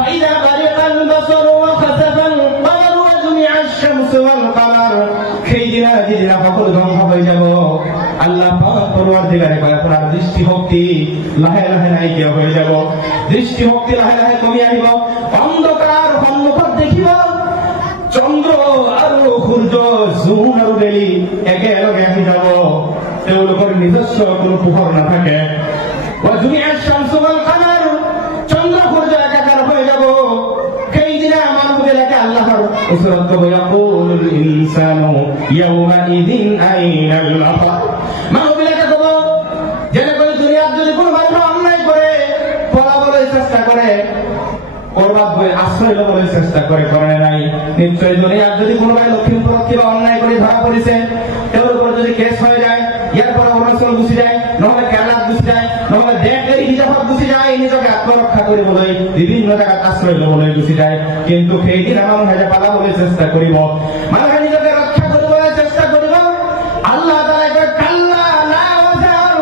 فإذا برق البصر وخسف القمر وجمع الشمس والقمر খেইদিনা যেদিনা সকল ধ্বংস হয়ে যাব আল্লাহ পাক পরওয়ারদিগারে আপনার দৃষ্টিশক্তি লাহে লাহে নাইকিয়া হয়ে যাব দৃষ্টিশক্তি লাহে লাহে কমে আহিব অন্ধকার সম্মুখত দেখিব চন্দ্র আৰু সূৰ্য জোন আৰু বেলি একেলগে আহি যাব তেওঁলোকৰ নিজস্ব কোনো পোহৰ নাথাকে وجمع الشمس والقمر চন্দ্র সূর্য একাকার হয়ে যাব সেইদিনা মানুষগুলোকে আল্লাহর ওসরত কবে ইয়াকুলুল ইনসানু ইয়াওমাইযিন আইনাল মাফার মানুষগুলোকে কব যেন করে দুনিয়ার যদি কোনো মানুষ অন্যায় করে পলাবলের চেষ্টা করে করবাদ বই আশ্রয় লবলের চেষ্টা করে নাই নিশ্চয় দুনিয়ার যদি কোনো ভাই লক্ষ্মীপুর কিংবা অন্যায় করে ধরা পড়েছে এর উপর যদি কেস হয়ে যায় ইয়ার পর অরুণাচল গুছি যায় নহলে কেরালা গুছি যায় নহলে দেশে হিজাবত গুছি যায় নিজকে আত্মরক্ষা কৰিবলৈ বিভিন্ন জায়গাত আশ্রয় লবলৈ গুছি যায় কিন্তু সেইদিন মানুহে পালাবলৈ চেষ্টা কৰিব মানুহে নিজকে ৰক্ষা কৰিবলৈ চেষ্টা কৰিব আল্লাহ তাআলা কয় কাল্লা লা ওয়াজার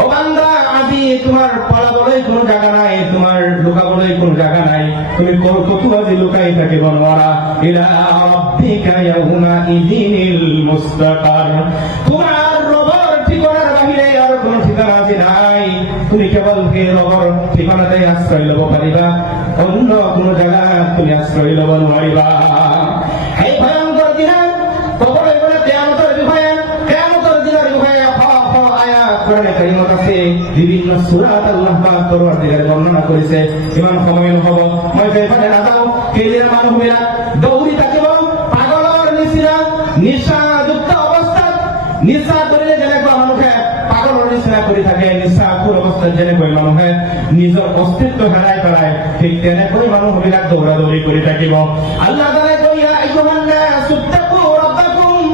ও বান্দা আজি তোমাৰ পালাবলৈ কোনো জায়গা নাই তোমাৰ লুকাবলৈ কোনো জায়গা নাই তুমি কতু আজি লুকাই থাকিব নোৱাৰা ইলা রাব্বিকা ইয়াউমা ইযিনিল মুস্তাকার তোমার রবের ঠিকানার বাহিরে আর কোনো ঠিকানা আছে নাই তুমি কেবল সেই রবের ঠিকানাতেই আশ্রয় লব পাৰিবা অন্য কোনো জায়গা তুমি আশ্রয় লব নোৱাৰিবা এই ভয়ঙ্কর দিনা কবরে বলে কিয়ামতের বিষয়ে কিয়ামতের দিনের বিষয়ে আয়াত কোরআনে কারীমত আছে বিভিন্ন সূরাত আল্লাহ পাক পরওয়ারদিগার বর্ণনা করেছে ইমান সময় নহব মই সেইফালে নাযাওঁ সেইদিনা মানুহবিলাক দৌৰি থাকিব পাগলৰ নিচিনা নিশাযুক্ত অৱস্থাত নিশা ধৰিলে যেনেকৈ মানুহে পাগলৰ নিচিনা কৰি থাকে নিশাখোৰ অৱস্থাত যেনেকৈ মানুহে নিজৰ অস্তিত্ব হেৰাই পেলায় ঠিক তেনেকৈ মানুহবিলাক দৌৰা দৌৰি কৰি থাকিব আল্লাহ তাআলাই কয় ইয়া আইয়ুহান নাস ইত্তাকু রাব্বাকুম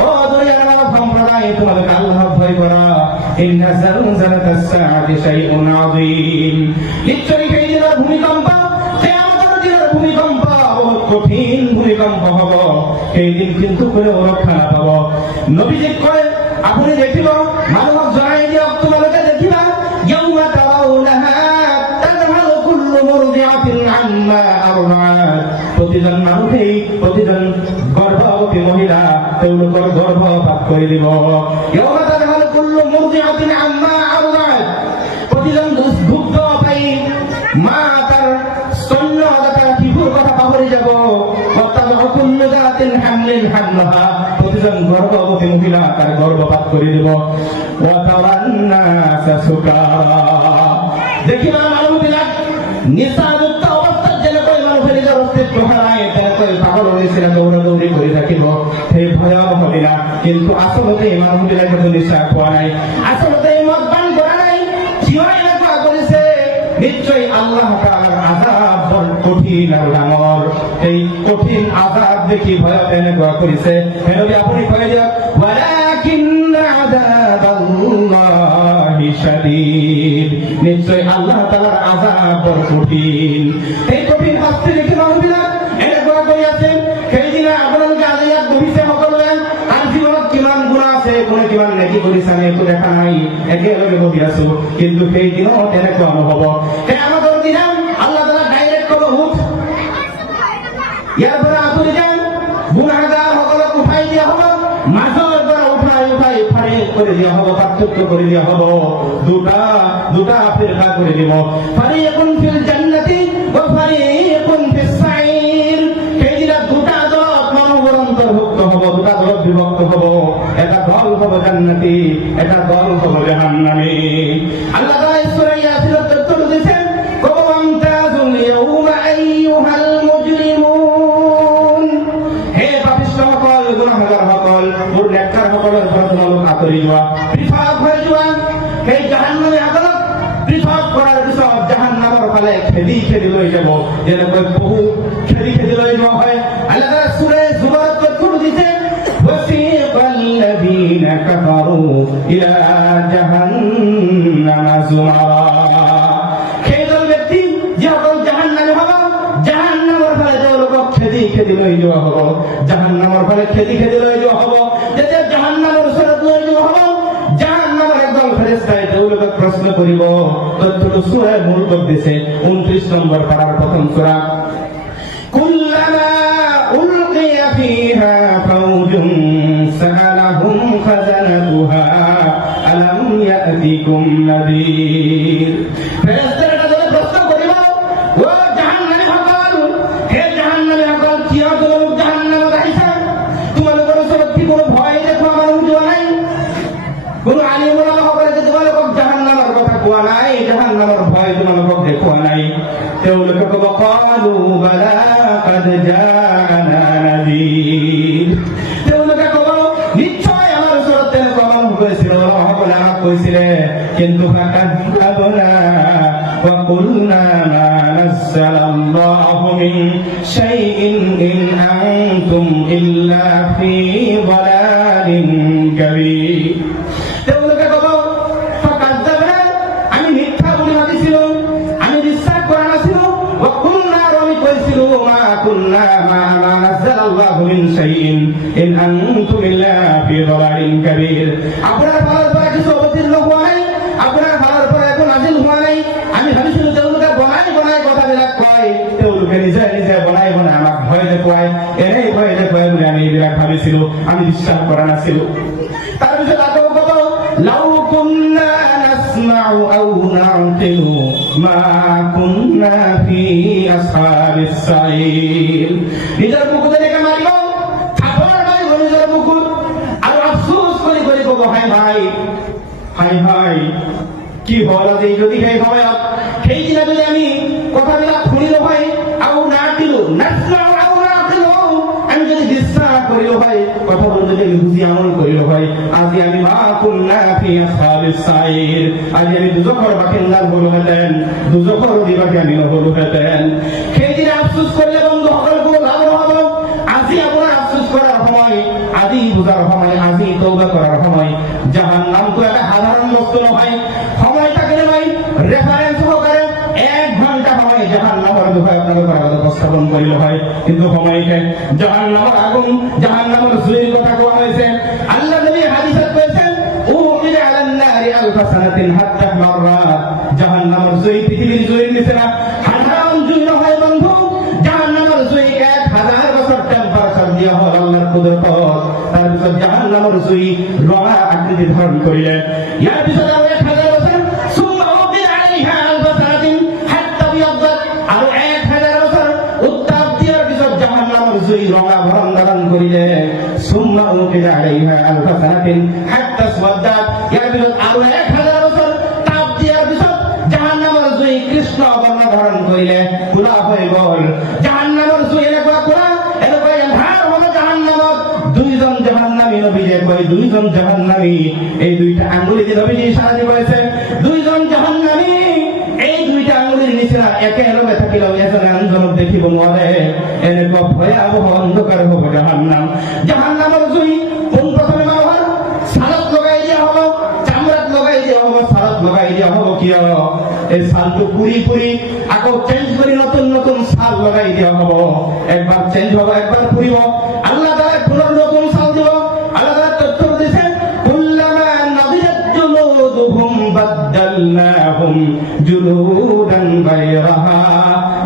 ও দুনিয়াৰ সম্প্ৰদায় তোমালোকে আল্লাহক ভয় কৰা ইন্না জালজালাতাস সাআতি শাইউন আযীম নিশ্চয় সেইদিনৰ ভূমিকম্প কিয়ামতৰ দিনৰ ভূমিকম্প বহুত কঠিন ভূমিকম্প হ'ব সেইদিন কিন্তু কোনো ৰক্ষা নাপাব নবীজি কয় আপুনি দেখিব মানুহক জনাই দিয়ক তোমালোকে দেখিবা ইয়াউমা তারাউনাহা তাযহালু কুল্লু মুরদিআতিন আম্মা আরদাআত প্ৰতিজন মানুহেই প্ৰতিজন গৰ্ভৱতী মহিলা তেওঁলোকৰ গৰ্ভপাত কৰি দিব ইয়াউমা তাযহালু কুল্লু মুরদিআতিন আম্মা আরদাআত প্ৰতিজন দুগ্ধ পাই মা তাৰ স্তন্যদাতা শিশুৰ কথা পাহৰি যাব কুল্লু যাতিন হামলিন হামলাহা প্ৰতিজন গৰ্ভৱতী মহিলা তাৰ গৰ্ভপাত কৰি দিব ওয়া তারান্নাসা সুকারা দেখিবা মানুহবিলাক নিচাযুক্ত অৱস্থাত যেনেকৈ মানুহে নিজৰ অস্তিত্ব হাৰায় তেনেকৈ পাগলৰ নিচিনা দৌৰা দৌৰি কৰি থাকিব সেই ভয়াৱহ দিনা কিন্তু আচলতে মানুহবিলাকে নিচা খোৱা নাই আচলতে মদপান কৰা নাই কিয় এনেকুৱা কৰিছে নিশ্চয় আল্লাহ তাআলাৰ আযাব বৰ কঠিন আৰু ডাঙৰ এই কঠিন আযাব দেখি ভয় এনেকুৱা কৰিছে হেনবি আপুনি কৈ দিয়ক ওয়ালাকিন আযাবাল্লাহি শাদীদ নিশ্চয় আল্লাহ তাআলাৰ আযাব বৰ কঠিন এই কঠিন শাস্তি দেখি মানুহবিলাক এনেকুৱা কৰি আছে সেইদিনা আপোনালোকে আজিয়াত বহিছে সকলোৱে আৰু জীৱনত কিমান গুণা আছে কোনে কিমান নেকি কৰিছে একো দেখা নাই একেলগে বহি আছো কিন্তু সেইদিনত এনেকুৱা নহ'ব কিয়ামতৰ দিনা আল্লাহ তাআলা ডাইৰেক্ট ক'ব উঠ ইয়াৰ পৰা আপুনি যান গুনাহগাৰ সকলক উঠাই দিয়া হ'ব মাজৰ পৰা উঠাই ফাৰি কৰি দিয়া হ'ব পাৰ্থক্য কৰি দিয়া হ'ব দুটা ফিৰকা কৰি দিব ফাৰিকুন ফিল জান্নাতি ওয়া ফাৰিকুন ফিস সাইৰ সেইদিনা দুটা দলত মানুহৰ অন্তৰ্ভুক্ত হ'ব দুটা দলত বিভক্ত হ'ব এটা দল হ'ব জান্নাতি এটা দল হ'ব জাহান্নামী আল্লাহ তাআলা সূরা ইয়াসিনত উত্তর দিয়েছেন কুমতাজুল ইয়াউমা আইয়ুহাল মুজরিমুন হে পাপিষ্ঠসকল গুনাহগাৰ সকল মোৰ নেককার সকলৰ পৰা তোমালোক আঁতৰি যোৱা পৃথক হৈ যোৱা সেই জাহান্নামী আদালত পৃথক কৰাৰ পিছত জাহান্নামৰ ফালে খেদি লৈ যাব যেনেকৈ বহু খেদি লৈ যোৱা হয় আল্লাহ তাআলা সূরা জুমাৰত উত্তর দিয়েছেন ওয়াসিকাল লাযীনা কাফারু ইলা জাহান্নামা যুমারা সেইজন ব্যক্তি যিসকল জাহান্নামী হ'ব জাহান্নামৰ ফালে তেওঁলোকক খেদি লৈ যোৱা হ'ব জাহান্নামৰ ফালে খেদি লৈ যোৱা হ'ব যেতিয়া জাহান্নামৰ ওচৰত লৈ যোৱা হ'ব জাহান্নামৰ একদল ফেৰেশতাই তেওঁলোকক প্ৰশ্ন কৰিব। তথ্যটো সূৰাৰ মূল দিছে 29 নম্বৰ পাৰাৰ প্ৰথম সূৰা। কুল্লামা উলকিয়া ফিহা ফাউজুন সাআলাহুম খাজানাতুহা আলাম ইয়াতিকুম নাযীর। ফেরেশতারা যখন প্রশ্ন করিব, ও জাহান্নামী সকল, হে জাহান্নামী সকল, কিয় তোমালোক জাহান্নামত আহিছা? তোমালোকৰ ওচৰত কি কোনো ভয় দেখো আমাৰ যোৱা নাই? কোনো আলিম ওলামা সকলে যে তোমালোকক জাহান্নামৰ কথা কোৱা নাই, জাহান্নামৰ ভয় তোমালোকক দেখুওৱা নাই? তেওঁলোকে ক'ব, ক্বালু বালা কাদ জাআনা নাযীৰ। তেওঁলোকে ক'ব, নিশ্চয় আমাৰ ওচৰত তেনেকুৱা মানুহ গৈছিল, সকলে আমাক কৈছিলে, কিন্তু ফাকাযযাবনা ওয়া কুলনা মা নাযালাল্লাহু মিন শাইইন ইন আনতুম ইল্লা ফী যালালিন কাবীর। তেওঁলোকে ক'ব, ফাকাযযাবনা, আমি মিথ্যা বুলি ভাবিছিলো, আমি বিশ্বাস কৰা নাছিলো, ওয়া কুলনা, আমি কৈছিলো, মা কুলনা মা নাযালাল্লাহু মিন শাইইন ইন আনতুম ইল্লা ফী যালালিন কাবীর। আপোনাৰ ফালৰ পৰা কিছু অৱতীৰ্ণ হোৱা নাই, আপোনাৰ ফালৰ পৰা একো নাজিল হোৱা নাই। আমি ভাবিছিলো তেওঁলোকে বনাই বনাই কথাবিলাক কয়, তেওঁলোকে নিজে নিজে বনাই বনাই আমাক ভয় দেখুৱাই, এনেই ভয় দেখুৱাই বুলি আমি এইবিলাক ভাবিছিলো, আমি বিশ্বাস কৰা নাছিলো। তাৰপিছত আকৌ ক'ব, লাউ কুন্না নাসমাউ আও না'কিলু মা কুন্না ফী আসহাবিস সাঈৰ। নিজৰ বুকুত এনেকে মাৰিব, থাপৰ মাৰিব নিজৰ বুকুত, আৰু আফসোস কৰি কৰি ক'ব, হায় হায় হায় হায়, কি হল আজি যদি সেই সময়ত সেইদিনা যদি আমি কথাবিলাক শুনিলো হয়, আৰু না'কিলু নাসমাউ আও না'কিলু, আমি যদি বিশ্বাস কৰিলো হয়, কথাবোৰ যদি বুজি আমল কৰিলো হয়, আজি আমি মা কুন্না ফী আসহাবিস সাঈৰ, আজি আমি দুজখৰ বাসিন্দা হলোহেঁতেন, দুজখৰ অধিবাসী আমি নহলোহেঁতেন। সেইদিনা আফসোস কৰিলে বন্ধুসকল কোনো লাভ নহব। আজি আপোনাৰ আফসোস কৰাৰ সময়, আজি বুজাৰ সময়, আজি তওবা কৰাৰ সময়। জাহান্নামটো এটা সাধাৰণ বস্তু নহয়। সময় থাকিলে মই ৰেফাৰেন্স সহকাৰে 1 ঘণ্টা সময় জাহান্নামৰ বিষয়ে আপোনালোকৰ আগত উপস্থাপন কৰিলো হয়, কিন্তু সময়তে জাহান্নামৰ আগুন, জাহান্নামৰ জুইৰ কথা কোৱা হৈছে। আল্লাহ নবী হাদিসত কৈছেন, উকিদা আলান নারি আলফা সানাতিন হাত্তা মাররা। জাহান্নামৰ জুই পৃথিবীৰ জুইৰ নিচিনা সাধাৰণ জুই নহয় বন্ধু। জাহান্নামৰ জুই 1000 বছর টেম্পারেচার দিয়া হল আল্লাহর কুদরত। তাৰপিছত জাহান্নামৰ জুই ৰঙা আকৃতি ধাৰণ কৰিলে। ইয়াৰ পিছত আৰু 1000 বছৰ, সুম্মা উকিদা আলাইহা আলফা সানাতিন হাত্তা বিয়াদ্দাত, আৰু 1000 বছর উত্তাপ দিয়াৰ পিছত জাহান্নামৰ জুই ৰঙা বৰণ ধাৰণ কৰিলে। সুম্মা উকিদা আলাইহা আলফা সানাতিন হাত্তা আসওয়াদ্দাত, ইয়াৰ পিছত আৰু 1000 বছর তাপ দিয়াৰ পিছত জাহান্নামৰ জুই কৃষ্ণ বৰ্ণ ধাৰণ কৰিলে, কোলা হৈ গল। জাহান্নামৰ জুই এনেকুৱা কোলা, এনেকুৱা এন্ধাৰ হল জাহান্নামত। 2জন জাহান্নামী নবীয়ে কয়, 2জন জাহান্নামী, এই 2টা আঙুলি দিয়ে নবীজি ইশাৰা দি কৈছে, 2জন জাহান্নামী এই 2টা আঙুলিৰ নিচিনা একেলগে থাকিলেও এজনে আনজনক দেখিব নোৱাৰে। এনেকুৱা ভয়াৱহ অন্ধকাৰ হব জাহান্নাম। জাহান্নামৰ জুই পোনপ্ৰথমে মানুহৰ ছালত লগাই দিয়া হব, চামৰাত লগাই দিয়া হব, ছালত লগাই দিয়া হব। কিয়? এই ছালটো পুৰি পুৰি আকৌ চেঞ্জ কৰি নতুন নতুন ছাল লগাই দিয়া হব। একবাৰ চেঞ্জ হব, একবার পুরিব, আল্লাহ তাআলা পুনর নতুন ছাল দিব। আল্লাহ তাআলা তথ্য দিয়েছেন, কুল্লামা নাদিজাত জুলুদুহুম বাদদালনাহুম জুলুদান গায়রাহা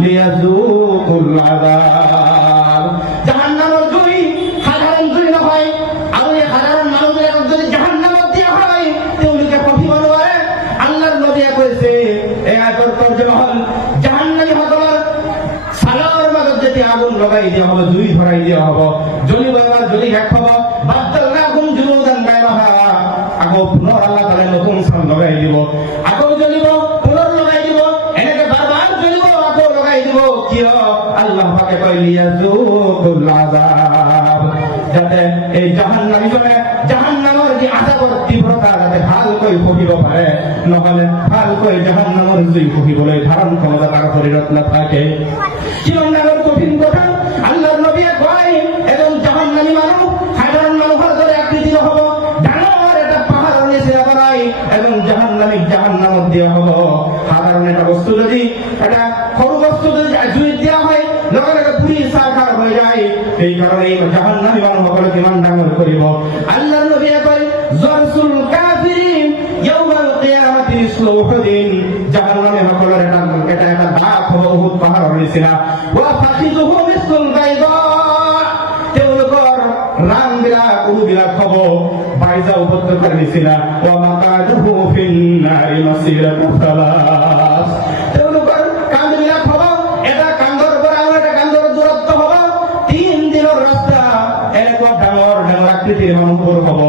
লিয়াযুকুল আযাব। জাহান্নামের জুই সাধারণ জুই নহয়, আৰু এই সাধারণ মানুষের যদি জাহান্নামত দিয়া হয় তেওঁলোকে কঠিব নোৱাৰে। আল্লাহর নবীয়ে কৈছে, এই আয়াতৰ তৰ্জমা হল, জাহান্নামী সকলৰ ছালৰ মাজত যেতিয়া আগুন লগাই দিয়া হব, জুই ধৰাই দিয়া হব, জ্বলিব, এবাৰ জ্বলি শেষ হব, বাদদালনাহুম জুলুদান গায়রাহা, আকৌ পুনৰ আল্লাহ তাআলা নতুন ছাল লগাই দিব, আকৌ জ্বলিব, পুনৰ লগাই দিব, এনেকে বাৰবাৰ জ্বলিব, আকৌ লগাই দিব। কিয়? আল্লাহ পাকে কয়, লিয়াযুকুল আযাব, যাতে এই জাহান্নামীজনে জাহান্নামৰ যি আযাবৰ তীব্ৰতা যাতে ভালকৈ সহিব পাৰে, নহলে ভালকৈ জাহান্নামৰ জুই সহিবলৈ ধাৰণ ক্ষমতা তাৰ শৰীৰত নাথাকে। কিমান ডাঙৰ কঠিন কথা! আল্লাহৰ নবীয়ে কয়, এজন জাহান্নামী মানুহ সাধাৰণ মানুহৰ দৰে আকৃতি নহব, ডাঙৰ এটা পাহাৰৰ নিচিনা বনাই এজন জাহান্নামীক জাহান্নামত দিয়া হব। সাধাৰণ এটা বস্তু যদি, এটা সৰু বস্তু যদি জুইত দিয়া হয়, লগে লগে পুৰি চাৰখাৰ হৈ যায়। এই কারণে জাহান্নামী মানুষসকলে কিমান ডাঙৰ কৰিব। আল্লাহর নবী কয়, জারসুল কাফিরিন ইয়াউমাল কিয়ামাতি মিছলু উহুদিন জাহান্নামে সকলের এটা একটা দাগ হবে উহুদ পাহাড়ের নিচিনা ওয়া ফাখিযুহু মিছলুল বাইদা তেওঁলোকৰ ৰাংবিলাক উৰুবিলাক হ'ব বাইজা উপত্যকাৰ নিচিনা ওয়া মাকাদুহু ফিন্নাৰি মাসিৰাতু সালাস তেওঁলোকৰ কাণ্ডবিলাক হ'ব এটা কাণ্ডৰ পৰা আৰু এটা কাণ্ডৰ দূৰত্ব হ'ব 3 দিনৰ ৰাস্তা এনেকুৱা ডাঙৰ ডাঙৰ আকৃতিৰ মানুহবোৰ হ'ব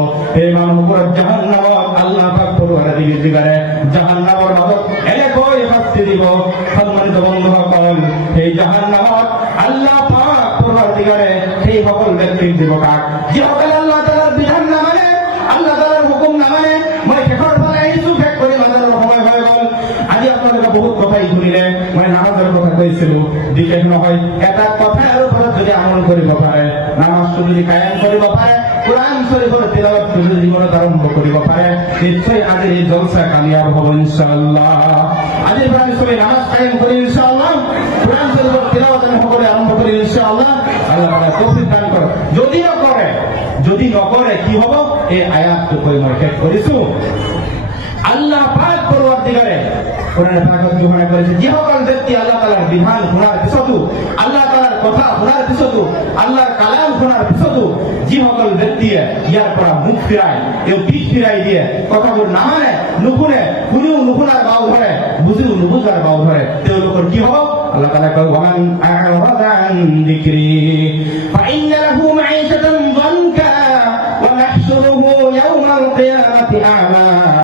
এই মানুহবোৰক জাহান্নামত আল্লাহ পাক পৰোৱাৰা দিবাৰে জাহান্নামৰ মাজত এনেকৈ শাস্তি দিব সম্মানিত বন্ধুসকল এই জাহান্নামত আল্লাহ পাক পৰোৱাৰা দিবাৰে সেই সকল ব্যক্তিক দিব কাক যিসকলে আল্লাহ তাআলাৰ বিধান নামানে আল্লাহ তাআলাৰ হুকুম নামানে মই শেষৰ ফালে আহিছো শেষ কৰি মাজাৰৰ সময় হৈ গ'ল আজি আপোনালোকে বহুত কথাই শুনিলে মই নামাজৰ কথা কৈছিলো বিশেষ নহয় এটা কথা আৰু ঘৰত যদি আমল কৰিব পাৰে নামাজটো যদি কায়েম কৰিব পাৰে কোরআন শরীফের তিলাওয়াত যদি জীবনত আরম্ভ কৰিব পাৰে নিশ্চয় আজিৰ এই জলসা কামিয়াব হ'ব ইনশাআল্লাহ আজিৰ পৰা সবাই নামাজ কায়েম কৰি ইনশাআল্লাহ কোরআন শরীফের তিলাওয়াত সকলে আরম্ভ কৰি ইনশাআল্লাহ আল্লাহ তাআলা তৌফিক দান কৰে যদিও কৰে যদি নকৰে কি হ'ব এই আয়াতটো কৈ মই শেষ কৰিছো আল্লাহ পাক পরওয়ারদিগারে কোরআনে পাকত ঘোষণা করেছে যে সকল ব্যক্তি আল্লাহ তাআলার বিধান শোনার পিছতো আল্লাহ তাআলার কথা শোনার পিছতো আল্লাহর কালাম শোনার পিছতো যে সকল ব্যক্তি ইয়ার পৰা মুখ ফিরায় এও পিঠ ফিরাই দিয়ে কথাবোৰ নামানে নুশুনে শুনিও নুশুনাৰ বাউ ধৰে বুজিও নুবুজাৰ বাউ ধৰে তেওঁলোকৰ কি হ'ব আল্লাহ তাআলা কয় ওয়ামান আ'রাদা আন যিকরি ফাইন্না লাহু মাঈশাতান